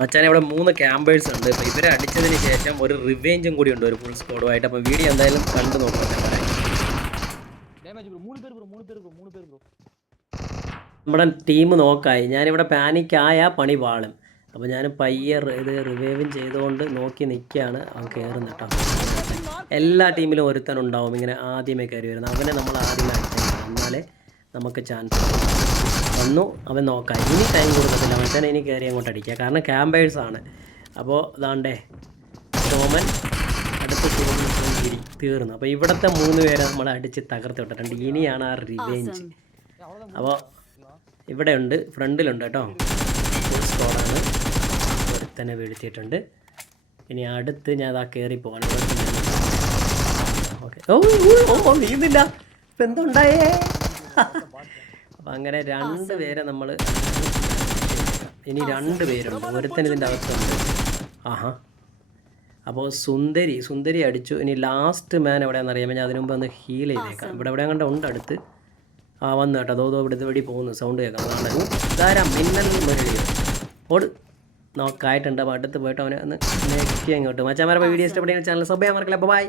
മച്ചാൻ ഇവിടെ മൂന്ന് ക്യാമ്പേഴ്സ് ഉണ്ട്. അപ്പൊ ഇവരെ അടിച്ചതിന് ശേഷം ഒരു റിവേഞ്ചും കൂടി ഉണ്ട് ഒരു ഫുൾ സ്കോഡുമായിട്ട് അപ്പോൾ വീഡിയോ എന്തായാലും കണ്ടു നോക്കണം നമ്മുടെ ടീം നോക്കായി. ഞാനിവിടെ പാനിക്കായ പണി വാളും. അപ്പോൾ ഞാൻ പയ്യെ ഇത് റിവൈവും ചെയ്തുകൊണ്ട് നോക്കി നിൽക്കുകയാണ് അവൻ കയറുന്ന എല്ലാ ടീമിലും ഒരുത്തൻ ഉണ്ടാവും. ഇങ്ങനെ ആദ്യമേ കയറി വരുന്നത് അവനെ നമ്മൾ ആദ്യമേ അടിച്ചേക്കണം എന്നാലേ നമുക്ക് ചാൻസ് വന്നു. അവൻ നോക്കാം. ഇനി ടൈം കൊടുക്കത്തില്ല. മച്ചാൻ ഇനി കയറി അങ്ങോട്ട് അടിക്കുക കാരണം ക്യാമ്പേഴ്സ് ആണ്. അപ്പോൾ ഇതാണ്ടേ സോമൻ അടുത്ത തീർന്നു തീർന്നു. അപ്പോൾ ഇവിടുത്തെ മൂന്ന് പേരെ നമ്മൾ അടിച്ച് തകർത്ത് വിട്ടിട്ടുണ്ട്. ഇനിയാണ് ആ റിവേഞ്ച് അപ്പോൾ ഇവിടെ ഉണ്ട് ഫ്രണ്ടിലുണ്ട് കേട്ടോ. ഫുൾ സ്കോഡാണ് ഒരുത്തനെ വീഴ്ത്തിയിട്ടുണ്ട്. ഇനി അടുത്ത് ഞാൻ അതാ കയറി പോകാൻ ഓക്കെ ഓ ഓ, ഓ നീന്നില്ല ഇപ്പം എന്തുണ്ടായേ? അപ്പം അങ്ങനെ രണ്ട് പേരെ നമ്മൾ ഇനി രണ്ട് പേരുണ്ട്. ഒരുത്തൻ ഇതിന്റെ അകത്തുണ്ട്. ആഹാ. അപ്പോൾ സുന്ദരി സുന്ദരി അടിച്ചു. ഇനി ലാസ്റ്റ് മാൻ എവിടെയാണെന്ന് അറിയാൻ ഞാൻ അതിനുമുമ്പ് ഒന്ന് ഹീൽ ചെയ്തേക്കാം. ഇവിടെ എവിടെയും കണ്ട? ഉണ്ട് അടുത്ത്. ആ വന്നു കേട്ടോ. അതോ ഇവിടെ വഴി പോകുന്നു. സൗണ്ട് കേൾക്കാം. നാളെ ഇതാരാ മിന്നൽ മുരളിയോ ഓട്. നോക്കായിട്ടുണ്ട്. അപ്പോൾ അടുത്ത് പോയിട്ട് അവനെ ഒന്ന് നെക്കി അങ്ങോട്ട്. മച്ചാമാരെ വീഡിയോ ഇഷ്ടപ്പെടുന്ന ചാനൽ സബ്ബേ മറക്കില്ല ബൈ